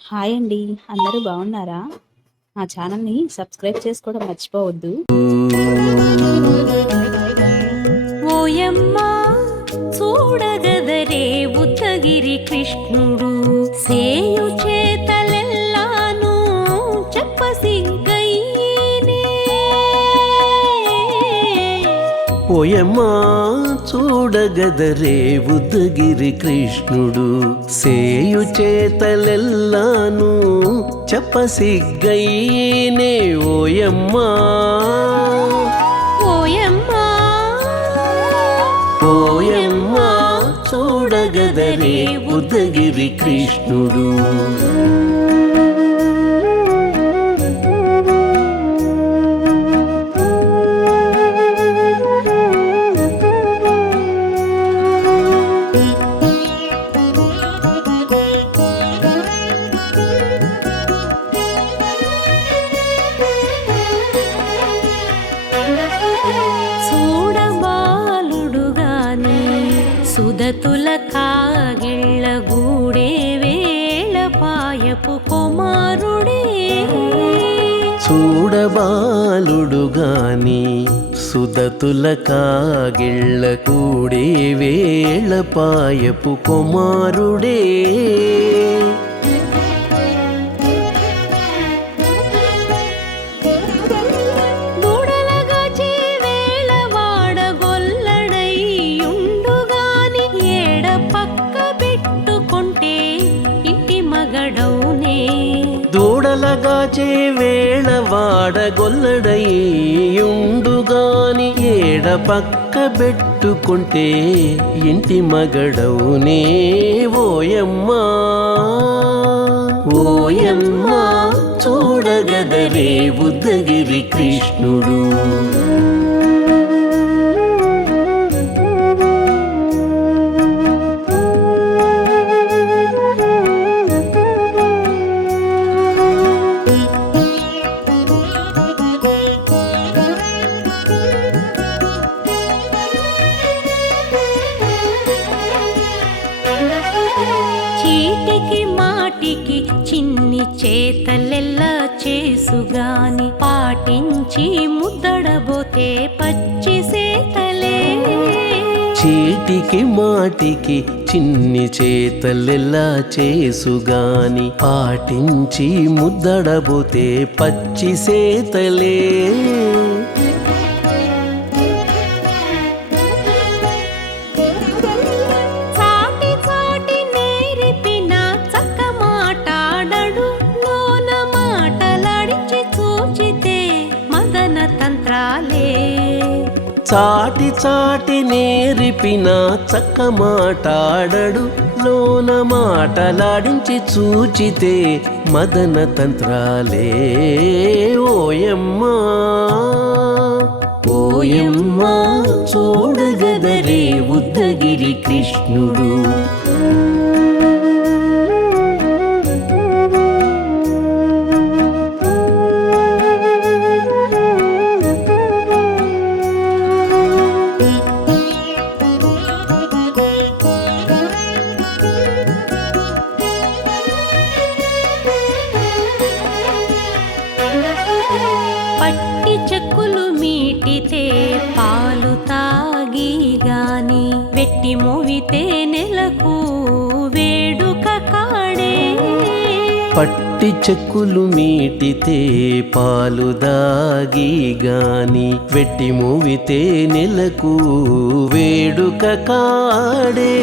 Hi అండి. అందరూ బాగున్నారా? మా ఛానల్ని సబ్స్క్రైబ్ చేసుకోవడం మర్చిపోవద్దు. ఓయమ్మ చూడగదరే ఉత్తగిరి కృష్ణుడు సేయు చేతలెల్లాను చెప్పసిగ్గైనే. ఓయమ్మా చూడగదరే ఉద్దగిరి కృష్ణుడు సేయు చేతలెల్లాను చెప్పసిగ్గైనే. ఓయమ్మా ఓయమ్మ ఓయమ్మా చూడగదరే ఉద్దగిరి కృష్ణుడు. చూడబాలుడుగాని సుదతుల కాగిళ్ళ గూడే వేళ పాయపు కుమారుడే. చూడబాలుడుగాని సుదతుల కాగిళ్ళ కూడే వేళ పాయపు కుమారుడే. దూడలగాచే వేళ వాడగొల్లడైయుండుగాని ఏడ పక్క పెట్టుకుంటే ఇంటి మగడౌనే. దూడలగాచే వేళ వాడగొల్లడయ్యుండుగాని ఏడ పక్క పెట్టుకుంటే ఇంటి మగడవునే. ఓయమ్మా ఓయమ్మా చూడగదరే ఉద్దగిరి కృష్ణుడు. చీటికి మాటికి చిన్ని చేతలెల్లా చేసుగాని పాటించి ముద్దడబోతే పచ్చి సేతలే. చీటికి మాటికి చిన్ని చేతలెల్లా చేసుగాని పాటించి ముద్దడబోతే పచ్చి సేతలే. చాటి చాటి నేరిపిన చక్క మాటాడడు లోన మాటలాడించి చూచితే మదన తంత్రాలే. చాటి చాటి నేరిపిన చక్క మాటాడడు లోన మాటలాడించి చూచితే మదన తంత్రాలే. ఓయమ్మా ఓయమ్మా చూడగదరే ఉద్దగిరి కృష్ణుడు. పట్టి చెక్కులు మీటితే పాలు తాగి గాని వెట్టి మోవితే నెలకు వేడుక కాడే. పట్టి చెక్కులు మీటితే పాలు దాగి గాని వెట్టి మూవితే నెలకు వేడుక కాడే.